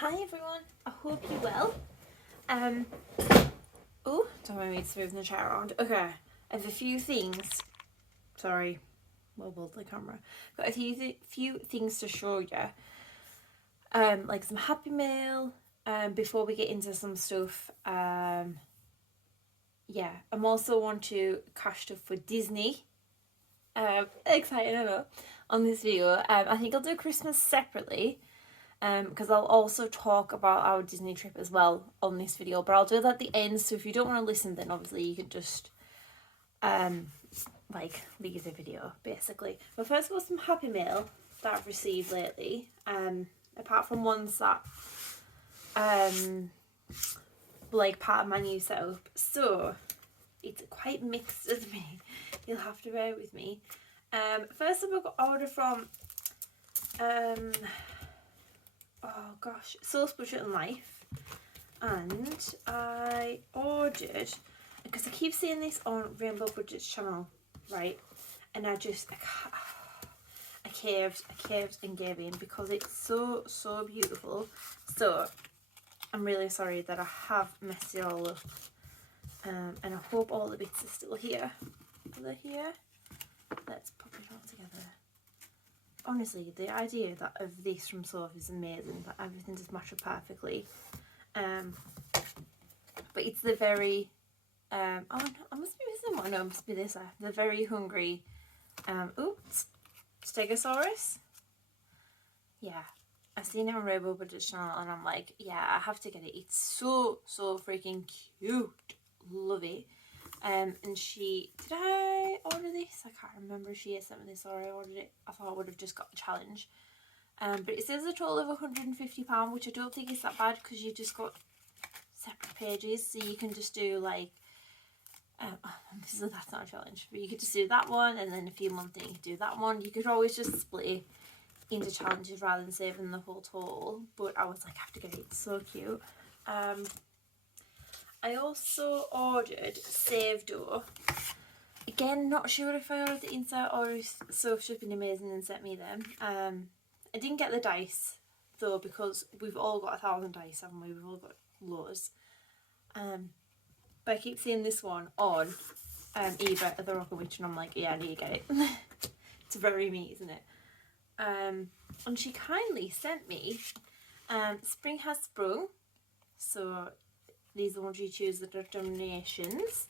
Hi everyone, I hope you're well. Oh, don't mind me moving the chair around. Okay, I have a few things. Sorry, wobbled the camera. Got a few things to show you. Like some Happy Mail. Before we get into some stuff. Yeah, I'm also want to cash stuff for Disney. Excited, I know. On this video, I think I'll do Christmas separately. Because I'll also talk about our Disney trip as well on this video, but I'll do that at the end, so if you don't want to listen, then obviously you can just leave the video basically. But first of all, some Happy Mail that I've received lately, apart from ones that like part of my new setup, so it's quite mixed with me. You'll have to bear with me. First up, I got order from oh gosh, Sauce Budget and Life, and I ordered, because I keep seeing this on Rainbow Budget's channel, right, and I caved and gave in because it's so beautiful. So I'm really sorry that I have messed it all up, and I hope all the bits are still here. Are they here? Let's put it all together. Honestly, the idea of this from Sof is amazing, that everything just matches perfectly. But it's the very oh no, I must be missing one. No, it must be this. The Very Hungry Stegosaurus. Yeah, I've seen it on Rainbow Budget channel and I'm like, yeah, I have to get it. It's so freaking cute. Love it. And did I order this? I can't remember if she had sent me this or I ordered it. I thought I would have just got the challenge. But it says a total of £150, which I don't think is that bad because you've just got separate pages, so you can just do like, so that's not a challenge, but you could just do that one and then a few months then you could do that one. You could always just split it into challenges rather than saving the whole total, but I was like, I have to get it. It's so cute. I also ordered Save Dough. Again, not sure if I ordered the insert or if Soph's just been amazing and sent me them. I didn't get the dice though because we've all got 1,000 dice, haven't we? We've all got loads. But I keep seeing this one on Eva at the Rock and Witch and I'm like, yeah, I need to get it. It's very me, isn't it? And she kindly sent me Spring Has Sprung. So these are the ones you choose that are donations.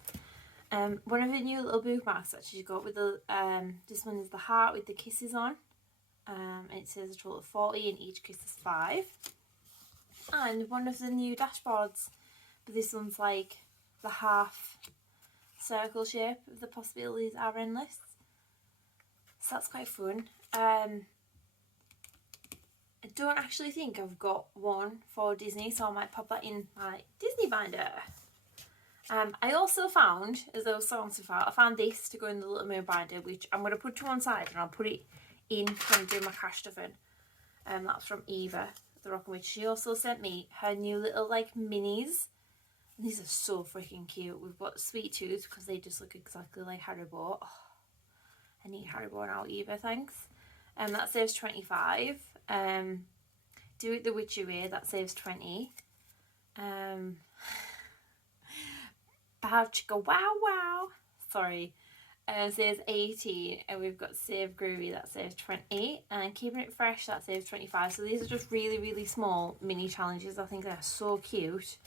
One of the new little bookmarks that she got with the this one is the heart with the kisses on. And it says a total of 40 and each kiss is 5. And one of the new dashboards, but this one's like the half circle shape of the possibilities are endless. So that's quite fun. I don't actually think I've got one for Disney, so I might pop that in my Disney binder. I also found, as I was talking so far, I found this to go in the Little Moon binder, which I'm going to put to one side and I'll put it in when I'm doing my cash stuffing. That's from Eva, the Rock and Witch. She also sent me her new little like minis. And these are so freaking cute. We've got Sweet Tooth because they just look exactly like Haribo. Oh, I need Haribo now, Eva, thanks. That saves 25. Do It the Witchy Way, that saves 20. Bow Chicka Wow Wow, sorry, saves 18, and we've got Save Groovy, that saves 20, and Keeping It Fresh, that saves 25. So these are just really small mini challenges. I think they're so cute.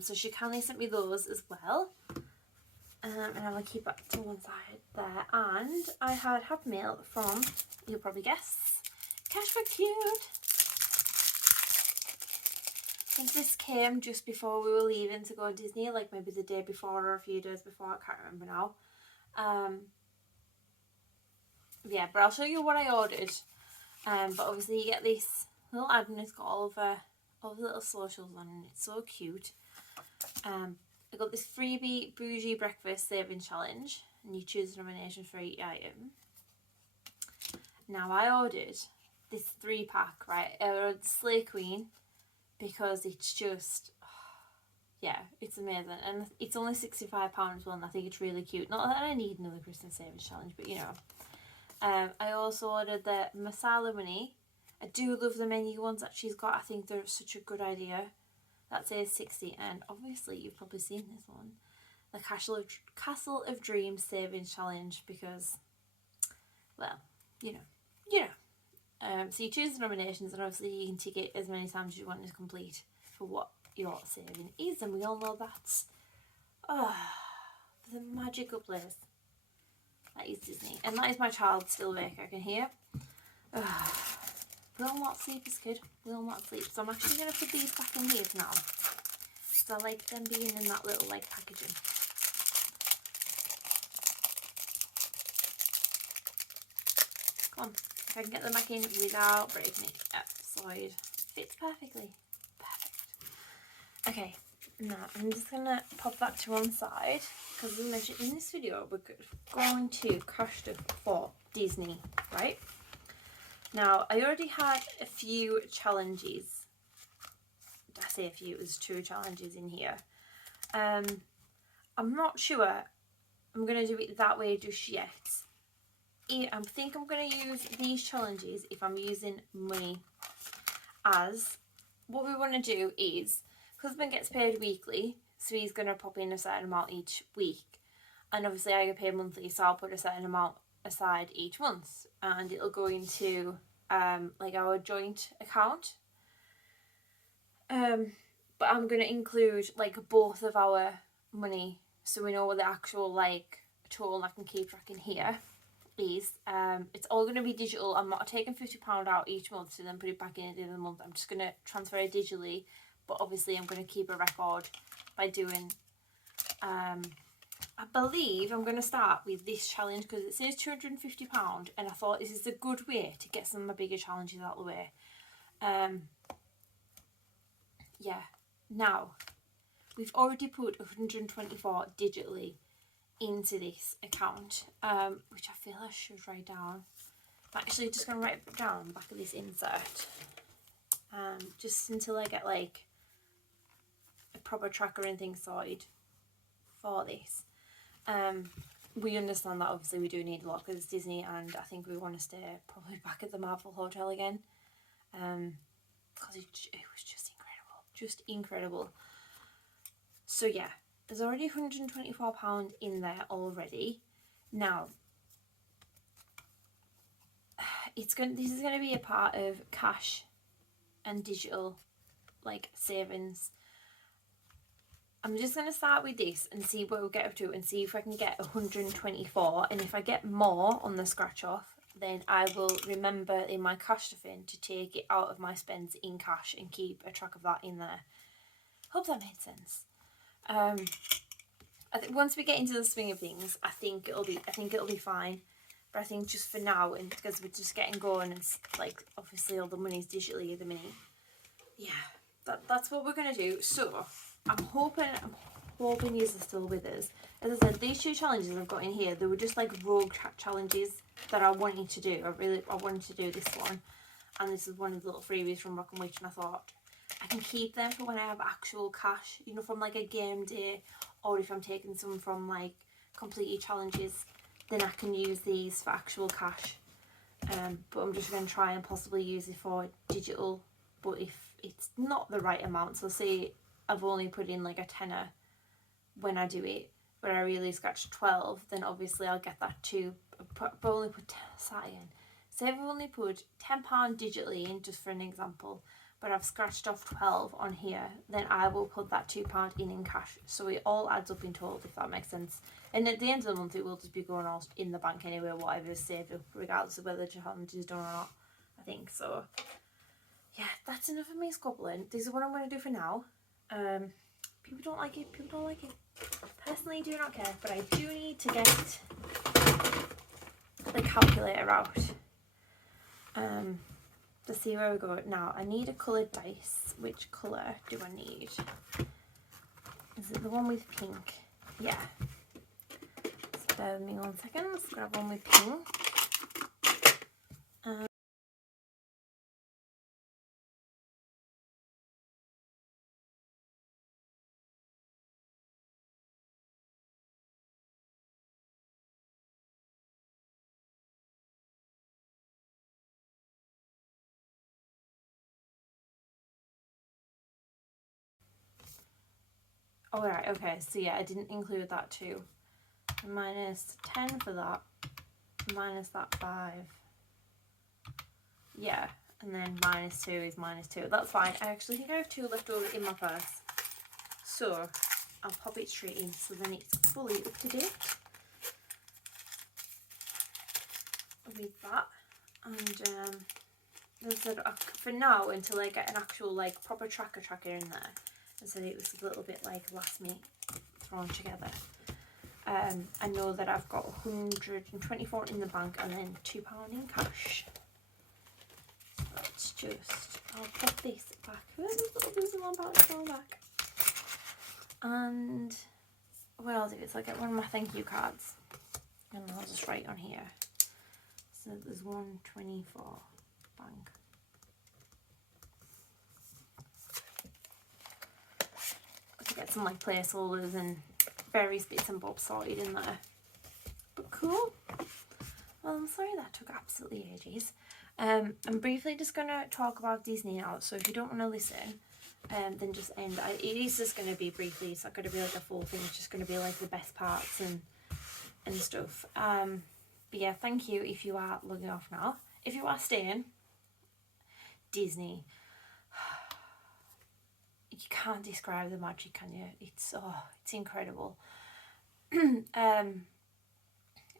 So she kindly sent me those as well. And I'm going to keep that to one side there. And I had Happy Mail from, you'll probably guess, Cash for Cute. I think this came just before we were leaving to go to Disney, like maybe the day before or a few days before, I can't remember now. Yeah, but I'll show you what I ordered. But obviously you get this little ad and it's got all of the little socials on and it's so cute. I got this freebie bougie breakfast saving challenge and you choose a nomination for each item. Now I ordered this 3-pack, right? I ordered Slay Queen because it's just, yeah, it's amazing. And it's only £65 as well, and I think it's really cute. Not that I need another Christmas savings challenge, but you know. I also ordered the Masala Money I do love the menu ones that she's got. I think they're such a good idea. That says 60, and obviously you've probably seen this one, the Castle of Dreams Savings Challenge, because, well, you know. So you choose the nominations, and obviously you can tick it as many times as you want to complete for what your saving is, and we all know that's the magical place that is Disney, and that is my child still awake. I can hear. Will not sleep, this kid. Will not sleep. So I'm actually going to put these back in here now. So I like them being in that little like packaging. Come on. If I can get them back in without breaking it. Yep, slide. Fits perfectly. Perfect. Okay. Now I'm just going to pop that to one side. Because as I mentioned in this video, we're going to crash stuff for Disney, right? Now, I already had a few challenges. I say a few, it was 2 challenges in here. I'm not sure I'm going to do it that way just yet. I think I'm going to use these challenges if I'm using money, as what we want to do is, husband gets paid weekly, so he's going to pop in a certain amount each week. And obviously I get paid monthly, so I'll put a certain amount aside each month, and it'll go into like our joint account. But I'm going to include like both of our money, so we know what the actual like total I can keep track in here is. It's all going to be digital. I'm not taking £50 out each month to then put it back in at the end of the month. I'm just going to transfer it digitally, but obviously I'm going to keep a record by doing I believe I'm going to start with this challenge because it says £250, and I thought this is a good way to get some of my bigger challenges out of the way. Yeah, now we've already put 124 digitally into this account, which I feel I should write down. I'm actually just going to write it down on the back of this insert, just until I get like a proper tracker and things sorted for this. We understand that obviously we do need a lot because it's Disney, and I think we want to stay probably back at the Marvel Hotel again, because it was just incredible. So yeah, there's already £124 in there already. Now this is going to be a part of cash and digital like savings. I'm just going to start with this and see what we'll get up to, and see if I can get 124, and if I get more on the scratch off, then I will remember in my cash stuffing to take it out of my spends in cash and keep a track of that in there. Hope that made sense. I think once we get into the swing of things, I think it'll be fine. But I think just for now, and because we're just getting going, and like obviously all the money's digitally at the minute. Yeah, that's what we're gonna do. So I'm hoping you're still with us. As I said, these 2 challenges I've got in here, they were just like rogue challenges that I wanted to do. I wanted to do this one, and this is one of the little freebies from Rock and Witch, and I thought I can keep them for when I have actual cash, you know, from like a game day, or if I'm taking some from like completely challenges, then I can use these for actual cash. But I'm just going to try and possibly use it for digital, but if it's not the right amount, so say I've only put in like a tenner when I do it, but I really scratched 12, then obviously I'll get that too. But only put say I've only put £10 digitally in, just for an example, but I've scratched off 12 on here, then I will put that £2 in cash, so it all adds up in total, if that makes sense. And at the end of the month it will just be going all in the bank anyway, whatever is saved up, regardless of whether the challenge is done or not, I think. So yeah, that's enough of me squabbling. This is what I'm going to do for now. People don't like it. Personally, do not care, but I do need to get the calculator out to see where we go. Now, I need a coloured dice. Which colour do I need? Is it the one with pink? Yeah. So bear with me 1 second. Let's grab one with pink. Oh, right, okay, so yeah, I didn't include that too. Minus 10 for that, minus that 5. Yeah, and then minus 2 is minus 2. That's fine. I actually think I have 2 left over in my purse. So I'll pop it straight in so then it's fully up to date with that. And as I said, for now, until I get an actual like proper tracker in there, and so it was a little bit like last minute thrown together. I know that I've got 124 in the bank and then £2 in cash. So let's just, I'll pop this back. Where's this little boozle on pouch going back? And what I'll do is I'll get one of my thank you cards and I'll just write on here. So there's 124 bank. To get some like placeholders and various bits and bobs sorted in there. But cool. Well, I'm sorry that took absolutely ages. I'm briefly just going to talk about Disney now, so if you don't want to listen, then just end. It is just going to be briefly, it's not going to be like a full thing, it's just going to be like the best parts and stuff. But yeah, thank you if you are logging off now. If you are staying, Disney, you can't describe the magic, can you? It's incredible. A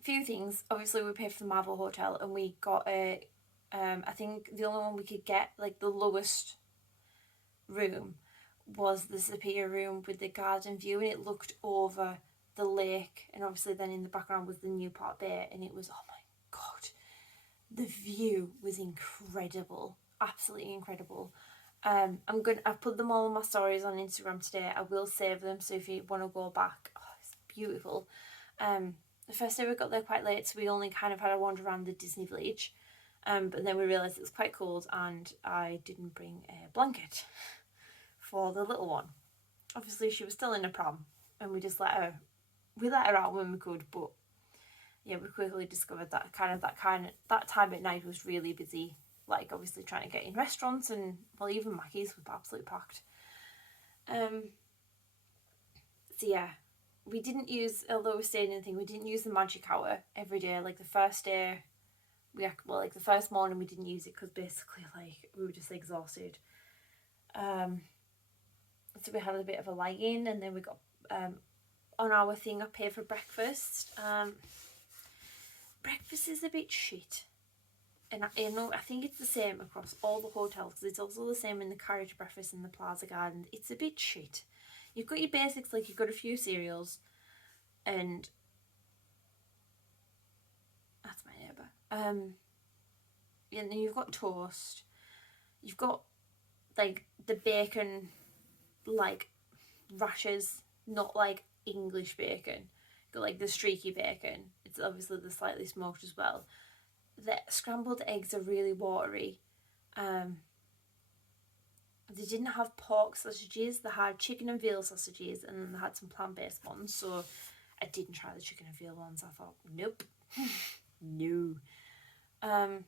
few things. Obviously, we paid for the Marvel Hotel, and we got a. I think the only one we could get, like the lowest room, was the Superior room with the garden view, and it looked over the lake, and obviously then in the background was the Newport Bay, and it was, oh my god, the view was incredible, absolutely incredible. I've put them all in my stories on Instagram today. I will save them, so if you want to go back, oh, it's beautiful. The first day we got there quite late, so we only kind of had a wander around the Disney Village, but then we realised it was quite cold, and I didn't bring a blanket for the little one. Obviously she was still in a pram, and we just let her out when we could, but yeah, we quickly discovered that that time at night was really busy, like obviously trying to get in restaurants, and well, even Mackey's was absolutely packed. So yeah, we didn't use, although we stayed in anything, we didn't use the magic hour every day. Like the first day, the first morning we didn't use it because basically like we were just exhausted. So we had a bit of a lie-in, and then we got on our thing I paid for breakfast. Breakfast is a bit shit, and I think it's the same across all the hotels, because it's also the same in the carriage breakfast in the Plaza Garden. It's a bit shit. You've got your basics, like you've got a few cereals, and that's my neighbour. And then you've got toast. You've got like the bacon, like rashers, not like English bacon. You've got like the streaky bacon. It's obviously the slightly smoked as well. The scrambled eggs are really watery. They didn't have pork sausages. They had chicken and veal sausages, and then they had some plant-based ones. So I didn't try the chicken and veal ones. I thought, nope, no. And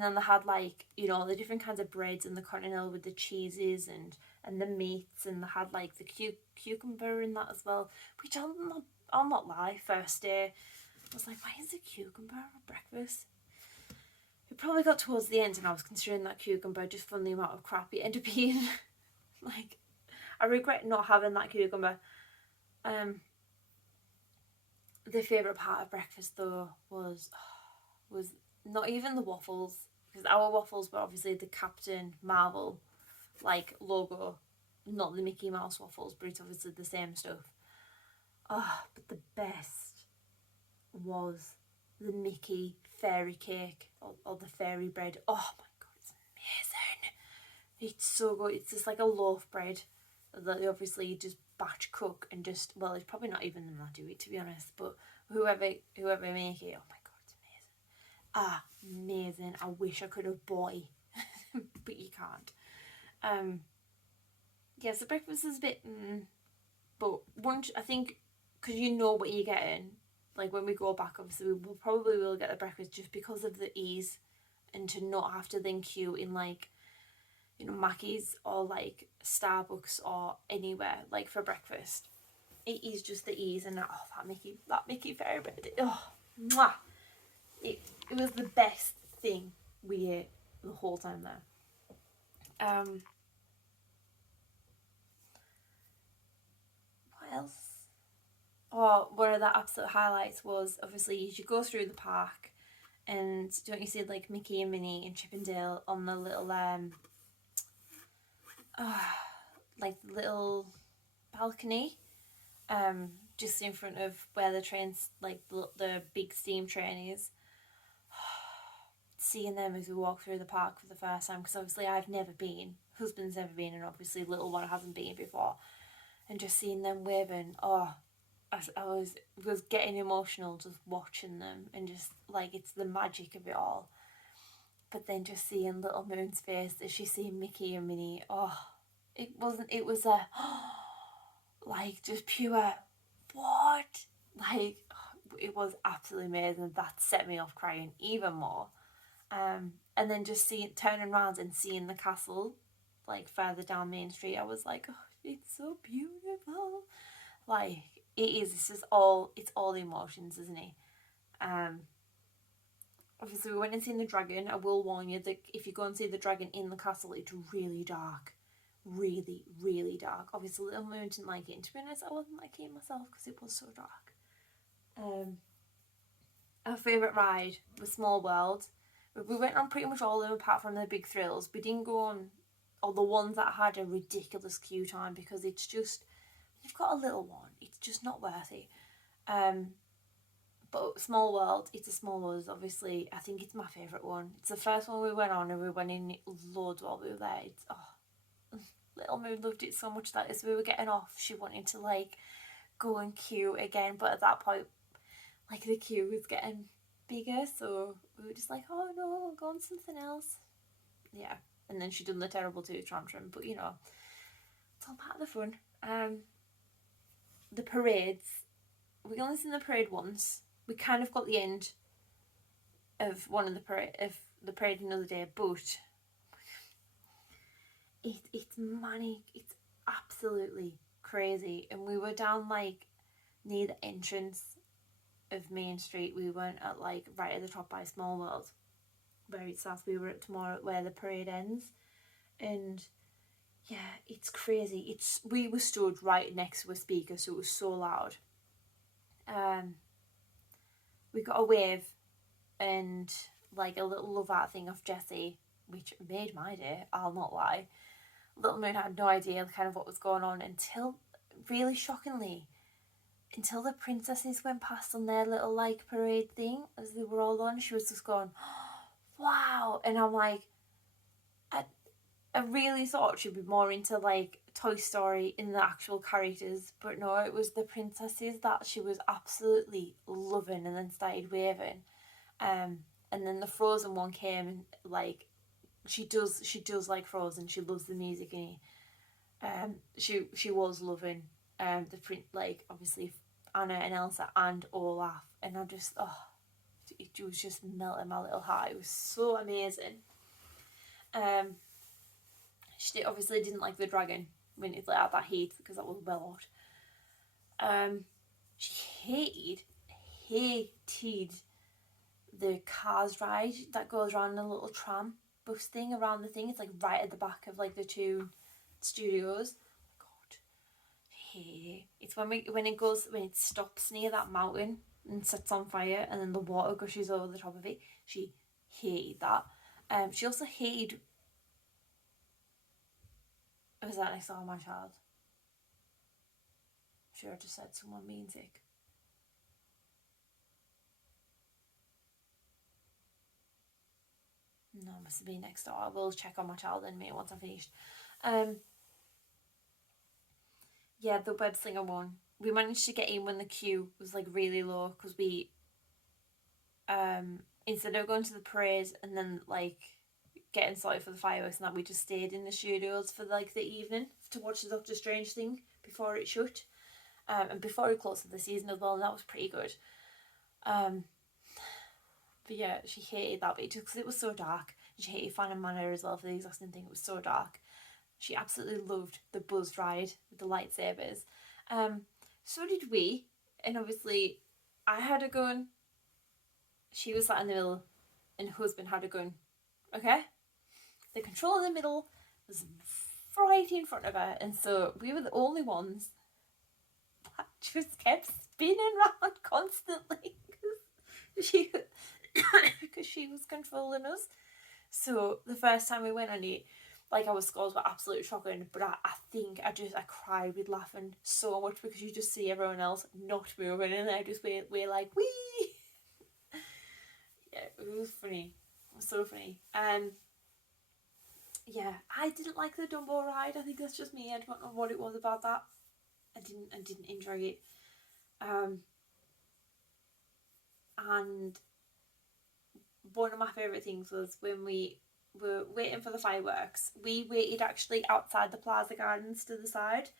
then they had like, you know, the different kinds of breads and the continental with the cheeses and the meats, and they had like the cucumber in that as well. Which I'll not lie, first day I was like, why is there cucumber at breakfast? It probably got towards the end and I was considering that cucumber just from the amount of crap it ended up being. Like, I regret not having that cucumber. The favourite part of breakfast though was not even the waffles, because our waffles were obviously the Captain Marvel like logo, not the Mickey Mouse waffles, but it's obviously the same stuff. But the best was the Mickey fairy cake, or the fairy bread. Oh my god, it's amazing. It's so good. It's just like a loaf bread that they obviously just batch cook, and just, well, it's probably not even them that do it, to be honest, but whoever make it, oh my god, it's amazing. Amazing. I wish I could have bought it, but you can't. Yeah, so breakfast is a bit, but once, I think, because you know what you're getting, like when we go back, obviously we probably will get the breakfast just because of the ease, and to not have to then queue in like, Mackey's or like Starbucks or anywhere like for breakfast. It is just the ease, and that Mickey Fairy bread. Oh, mwah! It was the best thing we ate the whole time there. What else? Oh, one of the absolute highlights was obviously as you go through the park, and don't you see like Mickey and Minnie and Chip and Dale on the little like little balcony, just in front of where the trains, like the big steam train is. Seeing them as we walk through the park for the first time, because obviously I've never been, husband's never been, and obviously little one hasn't been before, and just seeing them waving, I was getting emotional just watching them, and just like it's the magic of it all. But then just seeing little Moon's face as she's seeing Mickey and Minnie, it was a like just pure what, like it was absolutely amazing. That set me off crying even more. And then just turning around and seeing the castle like further down Main Street, I was like, oh, it's so beautiful. Like it is. It's all the emotions, isn't it? Obviously we went and seen the dragon. I will warn you that if you go and see the dragon in the castle, it's really dark, really, really dark. Obviously Little Moon didn't like it, and to be honest, I wasn't liking it myself because it was so dark. Our favourite ride was Small World. We went on pretty much all of them apart from the Big Thrills. We didn't go on all the ones that had a ridiculous queue time, because it's just, you've got a little one, it's just not worth it. But Small World, It's a Small World, obviously, I think it's my favourite one. It's the first one we went on, and we went in loads while we were there. Little Moon loved it so much that as we were getting off, she wanted to like go and queue again, but at that point, like the queue was getting bigger, so we were just like, oh no, we'll go on something else. Yeah, and then she done the terrible tooth tantrum, but it's all part of the fun. The parades, we only seen the parade once. We kind of got the end of the parade another day, but it's manic. It's absolutely crazy, and we were down like near the entrance of Main Street. We weren't at like right at the top by Small World, where it starts. We were at tomorrow where the parade ends, and yeah, it's crazy. We were stood right next to a speaker, so it was so loud. We got a wave and like a little love art thing of Jessie, which made my day, I'll not lie. Little Moon had no idea kind of what was going on until, really shockingly, until the princesses went past on their little like parade thing as they were all on. She was just going, wow. And I'm like, I really thought she'd be more into like Toy Story in the actual characters, but no, it was the princesses that she was absolutely loving, and then started waving. And then the Frozen one came, and like she does like Frozen. She loves the music, and she was loving the print, like obviously Anna and Elsa and Olaf, and I just it was just melting my little heart. It was so amazing. She obviously didn't like the dragon when it's like at that heat, because that was well hot. She hated the Cars ride that goes around a little tram bus thing around the thing. It's like right at the back of like the two studios. God, it's when it stops near that mountain and sets on fire, and then the water gushes over the top of it. She hated that. She also hated. Was that next to my child? I'm sure I just said someone being sick. No, it must have been next door. I will check on my child in a minute once I'm finished. Yeah, the web slinger one. We managed to get in when the queue was like really low, because we instead of going to the parade and then like getting started for the fireworks and that, we just stayed in the studios for like the evening to watch the Doctor Strange thing before it shut, and before it closed for the season as well, and that was pretty good. But yeah, she hated that bit just because it was so dark. She hated Phantom Manor as well for the exact same thing. It was so dark. She absolutely loved the Buzz ride with the lightsabers. So did we. And obviously, I had a gun. She was sat in the middle, and her husband had a gun. Okay? The control in the middle was right in front of her, and so we were the only ones that just kept spinning around constantly because she was controlling us. So the first time we went on it, like, our scores were absolutely shocking, but I think I cried with laughing so much because you just see everyone else not moving and they're just we're like, wee. Yeah, it was funny. It was so funny. Yeah, I didn't like the Dumbo ride. I think that's just me. I don't know what it was about that. I didn't enjoy it. And one of my favourite things was when we were waiting for the fireworks. We waited actually outside the Plaza Gardens to the side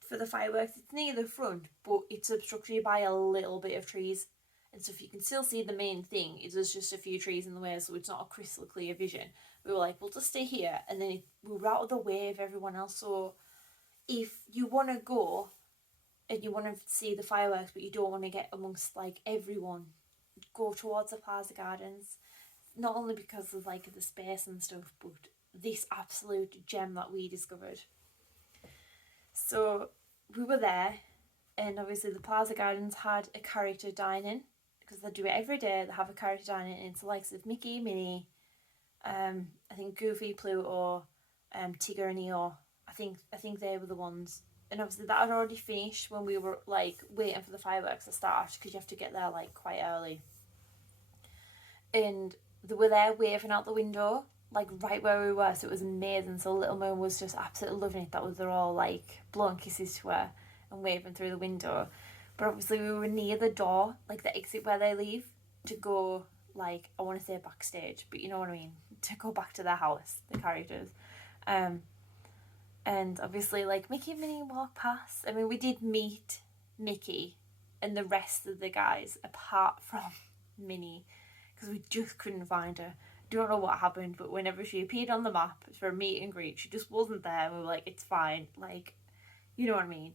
for the fireworks. It's near the front, but it's obstructed by a little bit of trees. And so if you can still see the main thing, there's just a few trees in the way, so it's not a crystal clear vision. We were like, we'll just stay here, and then we were out of the way of everyone else. So if you want to go and you want to see the fireworks, but you don't want to get amongst like everyone, go towards the Plaza Gardens. Not only because of like the space and stuff, but this absolute gem that we discovered. So we were there, and obviously the Plaza Gardens had a character dining, because they do it every day. They have a character dining, and it's the likes of Mickey, Minnie, I think Goofy, Pluto, Tigger and Eeyore. I think they were the ones. And obviously that had already finished when we were like waiting for the fireworks to start, because you have to get there like quite early. And they were there waving out the window, like right where we were, so it was amazing. So Little Moon was just absolutely loving it. That was, they're all like blowing kisses to her and waving through the window. But obviously we were near the door, like the exit where they leave to go, like, I want to say backstage, but you know what I mean, to go back to their house, the characters. And obviously, like, Mickey and Minnie walk past. I mean, we did meet Mickey and the rest of the guys apart from Minnie, because we just couldn't find her. Don't know what happened, but whenever she appeared on the map for a meet and greet, she just wasn't there. And we were like, it's fine, like, you know what I mean.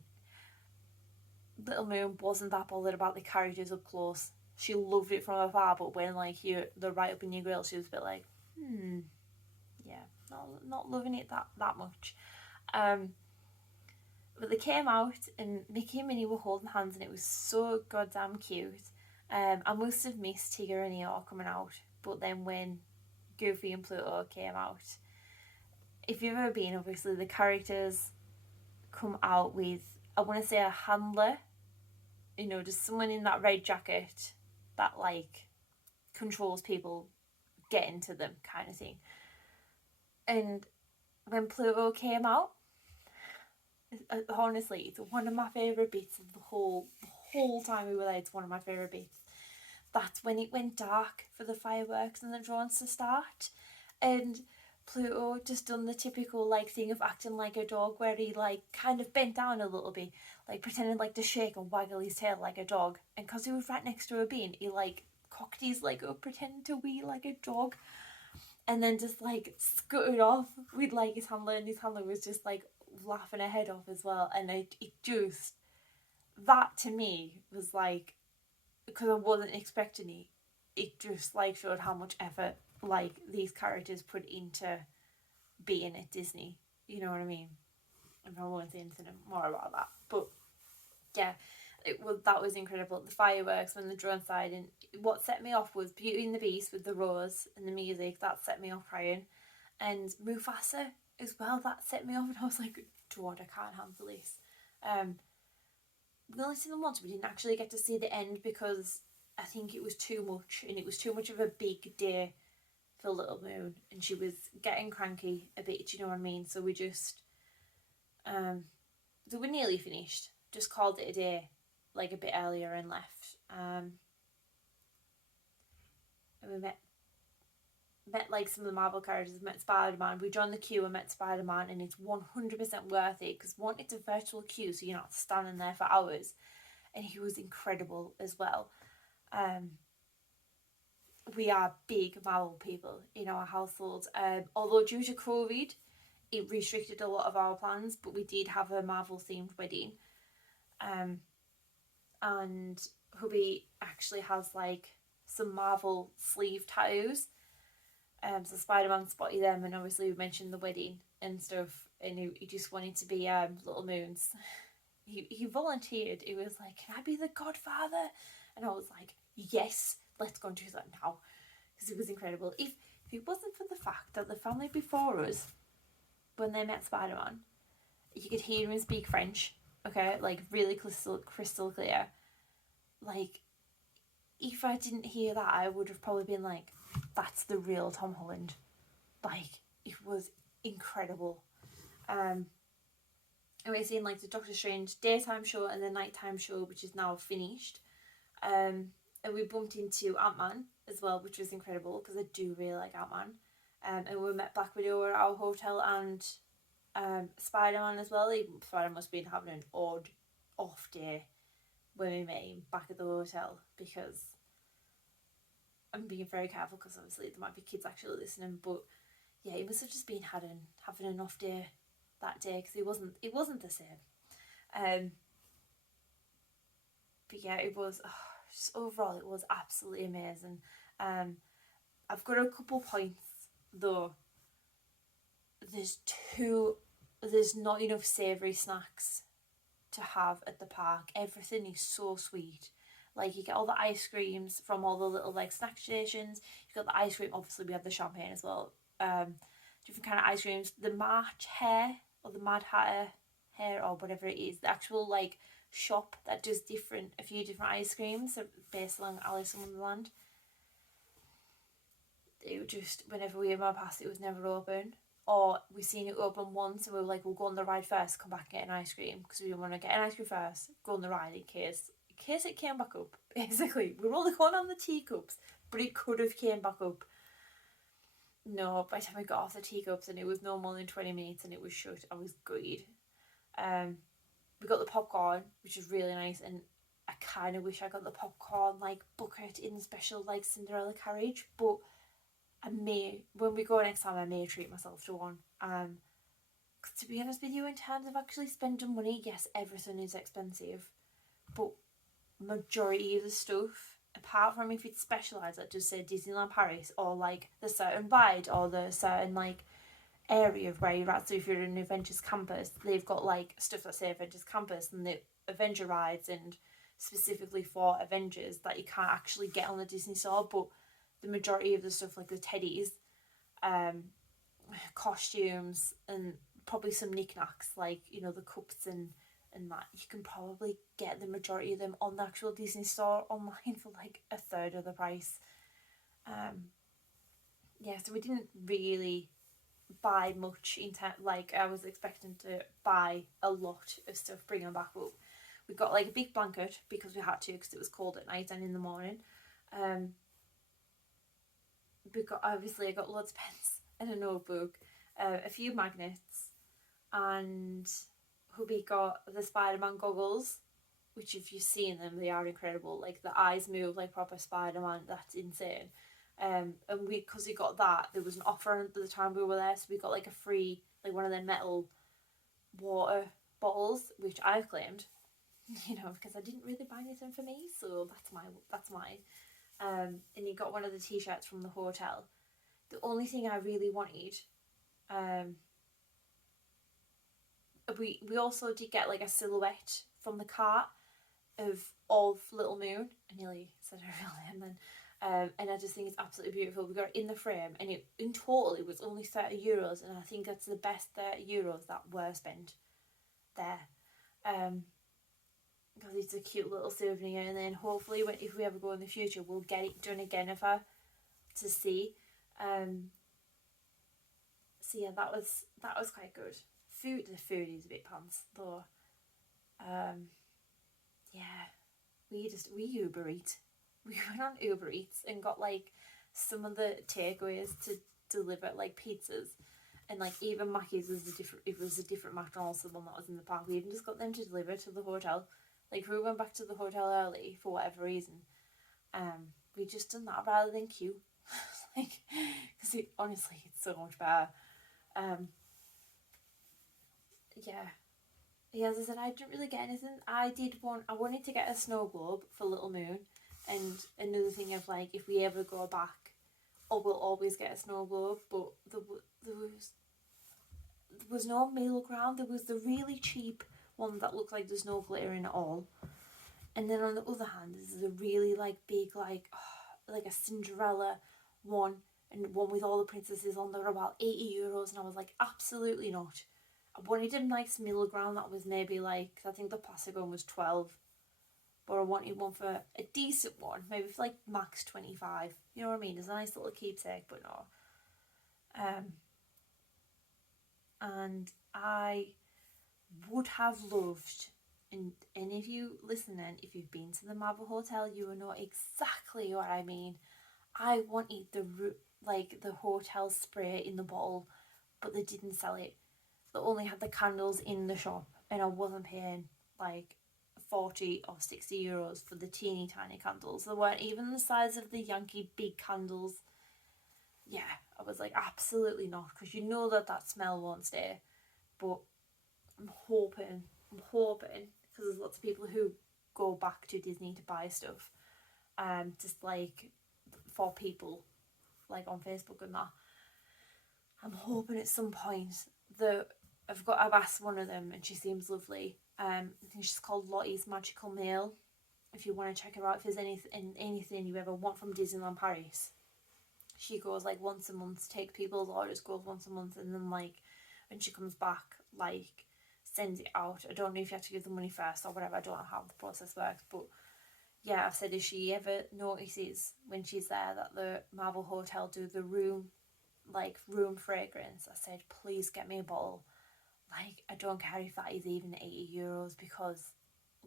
Little Moon wasn't that bothered about the characters up close. She loved it from afar, but when like they're right up in your grill, she was a bit like, yeah, not loving it that much. But they came out, and Mickey and Minnie were holding hands, and it was so goddamn cute. I must have missed Tigger and Eeyore coming out, but then when Goofy and Pluto came out, if you've ever been, obviously the characters come out with, I want to say, a handler, you know, just someone in that red jacket that like controls people getting to them, kind of thing. And when Pluto came out, honestly, it's one of my favourite bits of the whole time we were there. It's one of my favourite bits. That's when it went dark for the fireworks and the drones to start, and Pluto just done the typical like thing of acting like a dog, where he like kind of bent down a little bit, like pretending like to shake and waggle his tail like a dog. And because he was right next to a bean, he like cocked his leg up, pretending to wee like a dog, and then just like scuttered off with like his handler, and his handler was just like laughing her head off as well. And it just, that to me was like, because I wasn't expecting it just like showed how much effort like these characters put into being at Disney. You know what I mean? And I won't say anything more about that. But yeah, that was incredible. The fireworks when the drone started, and what set me off was Beauty and the Beast with the rose and the music. That set me off crying. And Mufasa as well, that set me off, and I was like, God, I can't handle this. We only seen them once. We didn't actually get to see the end because I think it was too much, and it was too much of a big day for Little Moon, and she was getting cranky a bit, do you know what I mean? So we just, so we nearly finished, just called it a day, like a bit earlier, and left. And we met like some of the Marvel characters, met Spider-Man. We joined the queue and met Spider-Man, and it's 100% worth it, because one, it's a virtual queue, so you're not standing there for hours, and he was incredible as well. we are big Marvel people in our household. Although due to COVID, it restricted a lot of our plans, but we did have a Marvel themed wedding. And hubby actually has like some Marvel sleeve tattoos. So Spider-Man spotted them, and obviously we mentioned the wedding and stuff, and he just wanted to be Little Moons. He volunteered. He was like, "Can I be the Godfather?" And I was like, "Yes, let's go and do that now," because it was incredible. If it wasn't for the fact that the family before us, when they met Spider-Man, you could hear him speak French, okay, like really crystal clear. Like, if I didn't hear that, I would have probably been like, "That's the real Tom Holland." Like, it was incredible. And we're seeing like the Doctor Strange daytime show and the nighttime show, which is now finished. And we bumped into Ant-Man as well, which was incredible because I do really like Ant-Man. And we met Black Widow at our hotel, and Spider-Man as well. Spider-Man must have been having an odd off day when we met him back at the hotel, because I'm being very careful because obviously there might be kids actually listening, but yeah, he must have just been having an off day that day, because it wasn't the same. But yeah, it was just overall it was absolutely amazing. I've got a couple points though. There's not enough savoury snacks to have at the park. Everything is so sweet. Like, you get all the ice creams from all the little like snack stations. You've got the ice cream. Obviously, we have the champagne as well. Different kind of ice creams. The March Hare or the Mad Hatter Hare or whatever it is. The actual like shop that does a few different ice creams based along Alice in Wonderland. It would just, whenever we were past, it was never open. Or we seen it open once and we were like, we'll go on the ride first, come back and get an ice cream, because we didn't want to get an ice cream first, go on the ride in case it came back up. Basically, we were only going on the teacups, but it could have came back up. No, by the time we got off the teacups and it was no more than 20 minutes and it was shut, I was gutted. We got the popcorn, which is really nice, and I kind of wish I got the popcorn like bucket in the special like Cinderella carriage, but when we go next time, I may treat myself to one. Cause to be honest with you, in terms of actually spending money, yes, everything is expensive, but majority of the stuff, apart from if it's specialised, like just say Disneyland Paris, or like the certain ride, or the certain like area where you're at. So if you're in Avengers Campus, they've got like stuff that say Avengers Campus and the Avenger rides, and specifically for Avengers that you can't actually get on the Disney store, but the majority of the stuff like the teddies, costumes, and probably some knickknacks like, you know, the cups and that, you can probably get the majority of them on the actual Disney store online for like a third of the price. Yeah, so we didn't really buy much like I was expecting to buy a lot of stuff bringing back up. We got like a big blanket because we had to, because it was cold at night and in the morning. I got loads of pens and a notebook, a few magnets, and hubby got the Spider-Man goggles, which if you've seen them, they are incredible. Like, the eyes move like proper Spider-Man. That's insane. And because we got that, there was an offer at the time we were there, so we got like a free, like one of their metal water bottles, which I've claimed, you know, because I didn't really buy anything for me, so that's mine. And he got one of the t-shirts from the hotel. The only thing I really wanted, we also did get like a silhouette from the cart of Little Moon. I nearly said her real name then. And I just think it's absolutely beautiful. We got it in the frame, and in total it was only €30, and I think that's the best €30 that were spent there. Because it's a cute little souvenir, and then hopefully if we ever go in the future, we'll get it done again of her to see. So yeah, that was quite good. The food is a bit pants though. Yeah, we Uber Eat. We went on Uber Eats and got like some of the takeaways to deliver, like pizzas, and like even Mackey's was a different McDonald's to the one that was in the park. We even just got them to deliver to the hotel. Like, we went back to the hotel early for whatever reason. we just done that rather than queue. Like, because honestly, it's so much better. Yeah. Yeah, as I said, I didn't really get anything. I wanted to get a snow globe for Little Moon, and another thing of like, if we ever go back, we'll always get a snow globe, but there was no middle ground. There was the really cheap one that looked like there's no glitter in it all, and then on the other hand, there's a really like big like a Cinderella one, and one with all the princesses on there, about €80, and I was like, absolutely not. I wanted a nice middle ground that was maybe like, I think the plastic one was 12, but I wanted one for a decent one, maybe for like max 25. You know what I mean? It's a nice little keepsake, but no. And I would have loved, and any of you listening, if you've been to the Marble Hotel, you will know exactly what I mean. I wanted the hotel spray in the bottle, but they didn't sell it. They only had the candles in the shop, and I wasn't paying like 40 or 60 euros for the teeny tiny candles. They weren't even the size of the Yankee big candles. Yeah, I was like, absolutely not, because you know that smell won't stay. But I'm hoping, because there's lots of people who go back to Disney to buy stuff, just like for people like on Facebook and that. I'm hoping at some point I've asked one of them, and she seems lovely. I think she's called Lottie's Magical Mail. If you want to check her out, if there's anything you ever want from Disneyland Paris, she goes like once a month, take people's orders, goes once a month, and then like when she comes back, like sends it out. I don't know if you have to give the money first or whatever. I don't know how the process works, but yeah, I've said if she ever notices when she's there that the Marble Hotel do the room fragrance, I said, please get me a bottle. Like, I don't care if that is even €80, because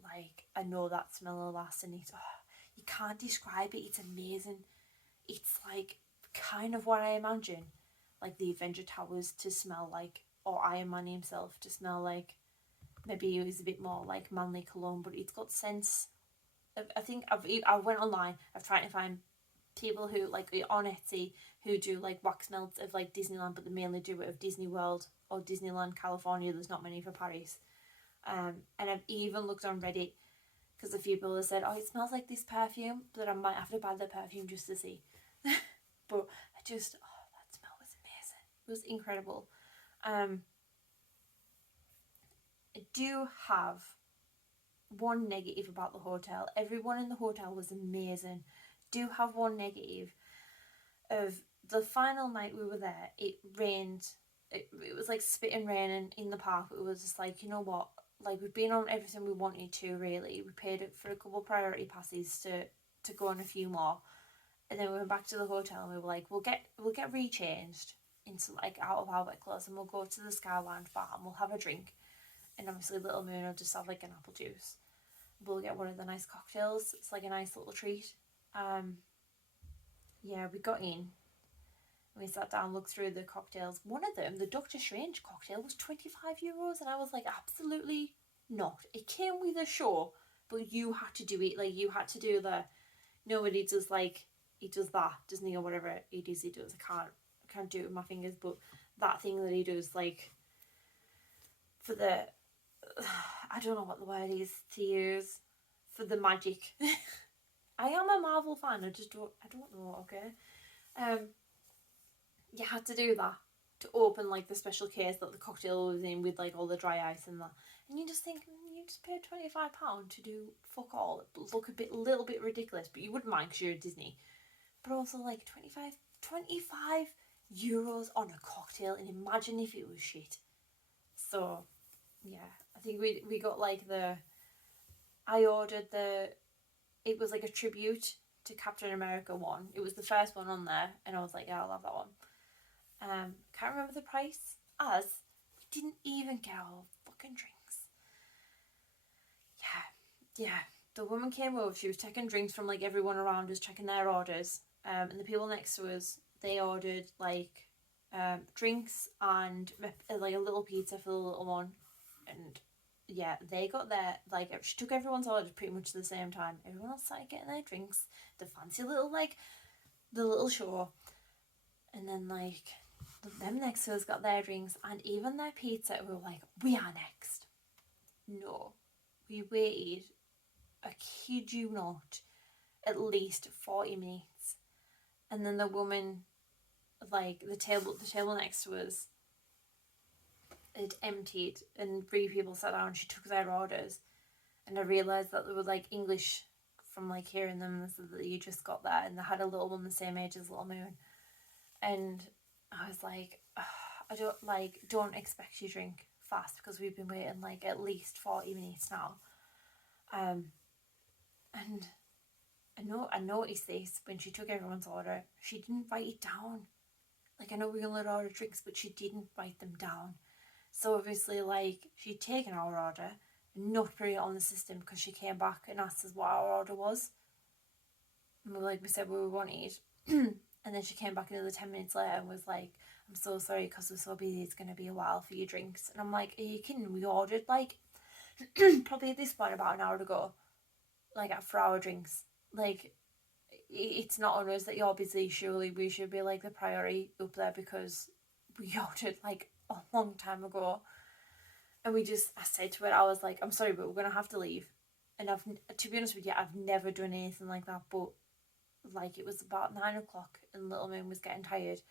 like I know that smell will last, and you can't describe it. It's amazing. It's like kind of what I imagine like the Avenger Towers to smell like, or Iron Man himself to smell like. Maybe it was a bit more like manly cologne, but it's got sense. I think I went online. I've tried to find people who like on Etsy who do like wax melts of like Disneyland, but they mainly do it of Disney World or Disneyland California. There's not many for Paris. And I've even looked on Reddit, because a few people have said, oh, it smells like this perfume, but I might have to buy the perfume just to see. But that smell was amazing. It was incredible. I do have one negative about the hotel. Everyone in the hotel was amazing. Do have one negative of the final night we were there. It rained. It was like spitting raining in the park. It was just like, you know what, like we've been on everything we wanted to, really. We paid for a couple priority passes to go on a few more, and then we went back to the hotel and we were like, we'll get rechanged into like out of our wet clothes, and we'll go to the Skyland bar and we'll have a drink, and obviously Little Moon will just have like an apple juice. We'll get one of the nice cocktails. It's like a nice little treat. Yeah, we got in. We sat down, looked through the cocktails. One of them, the Doctor Strange cocktail, was €25, and I was like, absolutely not. It came with a show, but you had to do it. Like, you had to do nobody does like, he does that, doesn't he, or whatever he does. I can't do it with my fingers, but that thing that he does, like, for the, I don't know what the word is to use, for the magic. I am a Marvel fan, I don't know, okay? You had to do that to open like the special case that the cocktail was in, with like all the dry ice and that. And you just think, you just paid £25 to do fuck all. It look little bit ridiculous, but you wouldn't mind because you're at Disney. But also like 25 euros on a cocktail, and imagine if it was shit. So yeah, I think we got like I ordered it was like a tribute to Captain America one. It was the first one on there, and I was like, yeah, I'll have that one. Can't remember the price, as we didn't even get our fucking drinks. Yeah. The woman came over, she was taking drinks from like everyone around us, checking their orders. And the people next to us, they ordered like drinks and like a little pizza for the little one. And yeah, they got their, like, she took everyone's order pretty much at the same time. Everyone else started getting their drinks, the fancy little, like, the little show. And then, like, them next to us got their drinks and even their pizza. We were like, we are next. No. We waited, I kid you not, at least 40 minutes. And then the woman, like, the table next to us, it emptied and 3 people sat down. She took their orders, and I realised that they were, like, English from, like, hearing them, so that you just got that, and they had a little one the same age as Little Moon. And I was like, don't expect you drink fast, because we've been waiting, like, at least 40 minutes now. And I noticed this when she took everyone's order. She didn't write it down. Like, I know we only ordered drinks, but she didn't write them down. So obviously, like, she'd taken our order and not put it on the system, because she came back and asked us what our order was. And we said what we wanted. And then she came back another 10 minutes later and was like, I'm so sorry, because we're so busy, it's going to be a while for your drinks. And I'm like, are you kidding? We ordered, like, probably at this point about an hour ago, like, for our drinks. Like, it's not on us that you're busy. Surely we should be, like, the priority up there, because we ordered, like, a long time ago. And I said to her, I was like, I'm sorry, but we're going to have to leave. And to be honest with you, I've never done anything like that, but, like, it was about 9 o'clock and Little Moon was getting tired.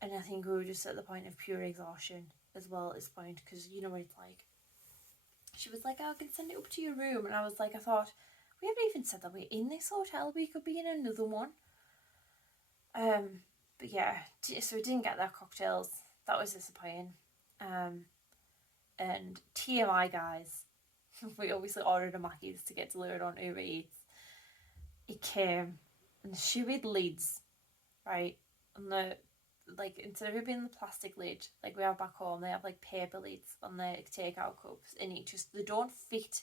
And I think we were just at the point of pure exhaustion as well at this point, because you know what it's like. She was like, I can send it up to your room. And I was like, I thought, we haven't even said that we're in this hotel. We could be in another one. But yeah, so we didn't get their cocktails. That was disappointing. And TMI, guys, we obviously ordered a Mackey's to get delivered on Uber Eats. It came, and she had lids, right? And like, instead of it being the plastic lid like we have back home, they have, like, paper lids on their takeout cups, and they don't fit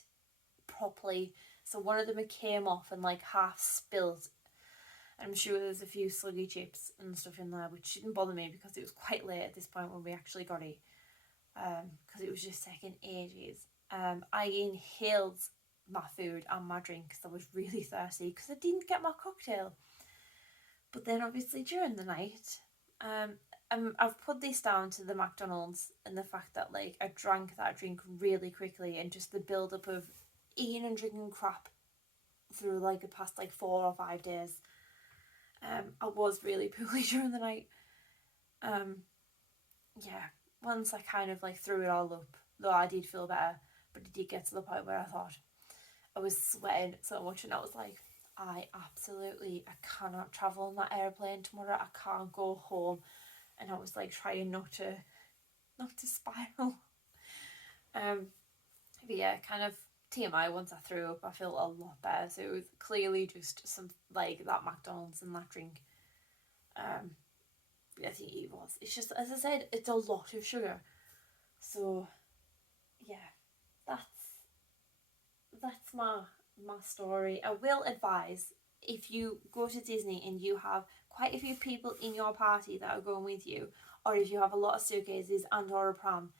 properly. So one of them came off and, like, half spilt. I'm sure there's a few sluggy chips and stuff in there, which didn't bother me because it was quite late at this point when we actually got it. Because it was just taking ages. I inhaled my food and my drink because I was really thirsty, because I didn't get my cocktail. But then obviously during the night, I've put this down to the McDonald's and the fact that, like, I drank that drink really quickly, and just the build up of eating and drinking crap through, like, the past, like, 4 or 5 days. I was really poorly during the night. Yeah, once I kind of, like, threw it all up, though I did feel better, but it did get to the point where I thought I was sweating so much, and I was like, I cannot travel on that airplane tomorrow. I can't go home. And I was, like, trying not to spiral. But yeah, kind of TMI, once I threw up, I felt a lot better. So it was clearly just some, like, that McDonald's and that drink. I think it was. It's just, as I said, it's a lot of sugar. So yeah, that's my story. I will advise, if you go to Disney and you have quite a few people in your party that are going with you, or if you have a lot of suitcases and or a pram,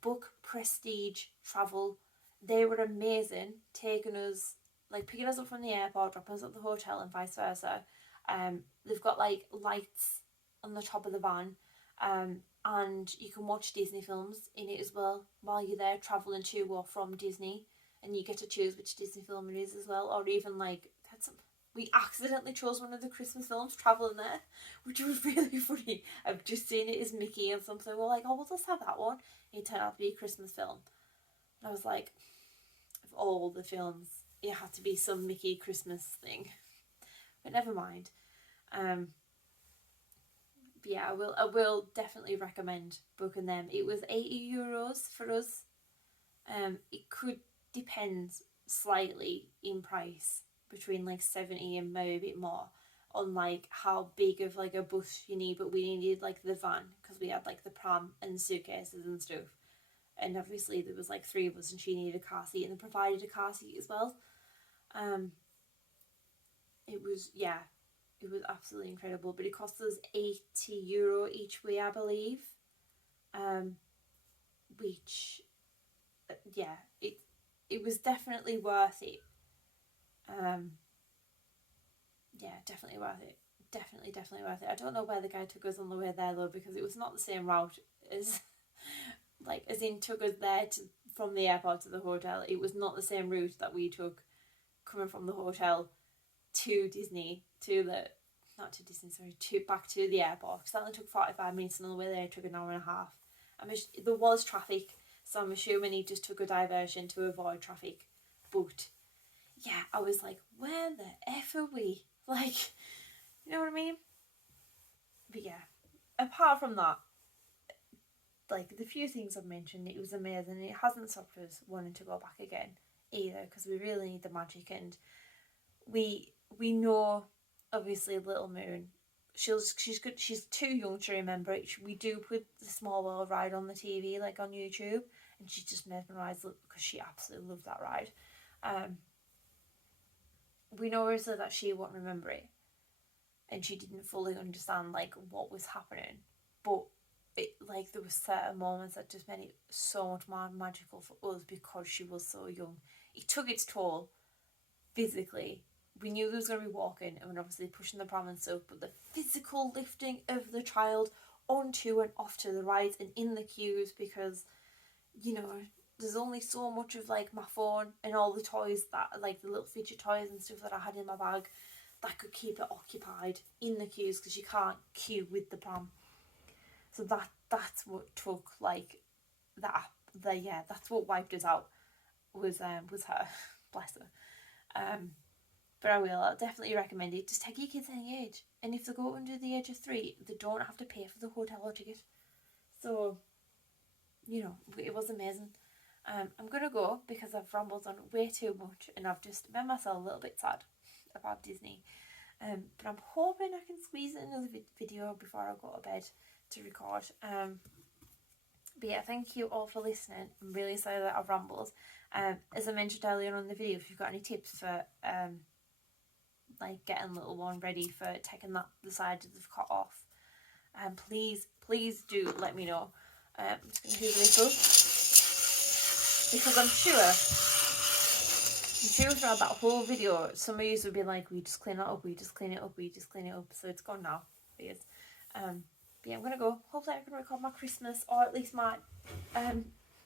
book Prestige Travel. They were amazing, taking us, like, picking us up from the airport, dropping us at the hotel, and vice versa. They've got, like, lights on the top of the van, and you can watch Disney films in it as well while you're there traveling to or from Disney, and you get to choose which Disney film it is as well, or even, like, we accidentally chose one of the Christmas films traveling there, which was really funny. I've just seen it as Mickey and something. We're like, oh, we'll just have that one. It turned out to be a Christmas film. And I was like, of all the films, it had to be some Mickey Christmas thing. But never mind. But yeah, I will definitely recommend booking them. It was €80 for us. It could depend slightly in price, between, like, 70 and maybe a bit more, on, like, how big of, like, a bus you need. But we needed, like, the van, because we had, like, the pram and suitcases and stuff, and obviously there was, like, 3 of us, and she needed a car seat, and they provided a car seat as well. It was absolutely incredible, but it cost us €80 each way, I believe, which yeah, it was definitely worth it. Yeah, definitely worth it. Definitely worth it. I don't know where the guy took us on the way there though, because it was not the same route as like as in took us there to from the airport to the hotel. It was not the same route that we took coming from the hotel to Disney to the not to Disney, sorry, to back to the airport, because that only took 45 minutes, and on the way there it took an hour and a half. There was traffic, so I'm assuming he just took a diversion to avoid traffic. But yeah, I was like, where the F are we? Like, you know what I mean? But yeah, apart from that, like the few things I've mentioned, it was amazing. It hasn't stopped us wanting to go back again either, because we really need the magic, and we know obviously Little Moon. She's good. She's too young to remember it. We do put the Small World ride on the TV, like on YouTube, and she just mesmerised because she absolutely loved that ride. Um, we know also that she won't remember it, and she didn't fully understand like what was happening, but it like there were certain moments that just made it so much more magical for us because she was so young. It took its toll physically. We knew there was going to be walking and obviously pushing the pram and stuff, but the physical lifting of the child onto and off to the rides and in the queues, because you know there's only so much of like my phone and all the toys that like the little fidget toys and stuff that I had in my bag that could keep it occupied in the queues, because you can't queue with the pram. So that's what took like that. Yeah, that's what wiped us out was her. Bless her. Um, but I'll definitely recommend it. Just take your kids any age, and if they go under the age of 3, they don't have to pay for the hotel ticket. So it was amazing. I'm gonna go because I've rambled on way too much, and I've just made myself a little bit sad about Disney. But I'm hoping I can squeeze in another video before I go to bed to record. But yeah, thank you all for listening. I'm really sorry that I've rambled. As I mentioned earlier on in the video, if you've got any tips for like getting little one ready for taking the side of the cot off, please do let me know. I'm just going to hoover this up, because I'm sure throughout that whole video some of you would be like, we just clean it up, we just clean it up, we just clean it up. So it's gone now, please. But yeah, I'm gonna go. Hopefully I can record my Christmas, or at least my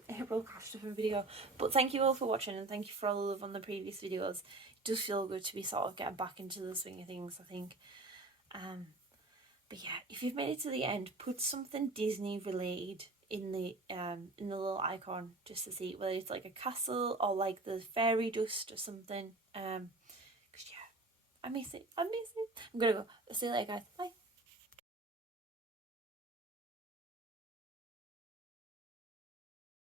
April cash stuffing video. But thank you all for watching, and thank you for all the love on the previous videos. It does feel good to be sort of getting back into the swing of things, I think. But yeah, if you've made it to the end, put something Disney related in the little icon, just to see whether it's like a castle or like the fairy dust or something. Cause yeah, I miss it. I'm gonna go. See you later, guys. Bye.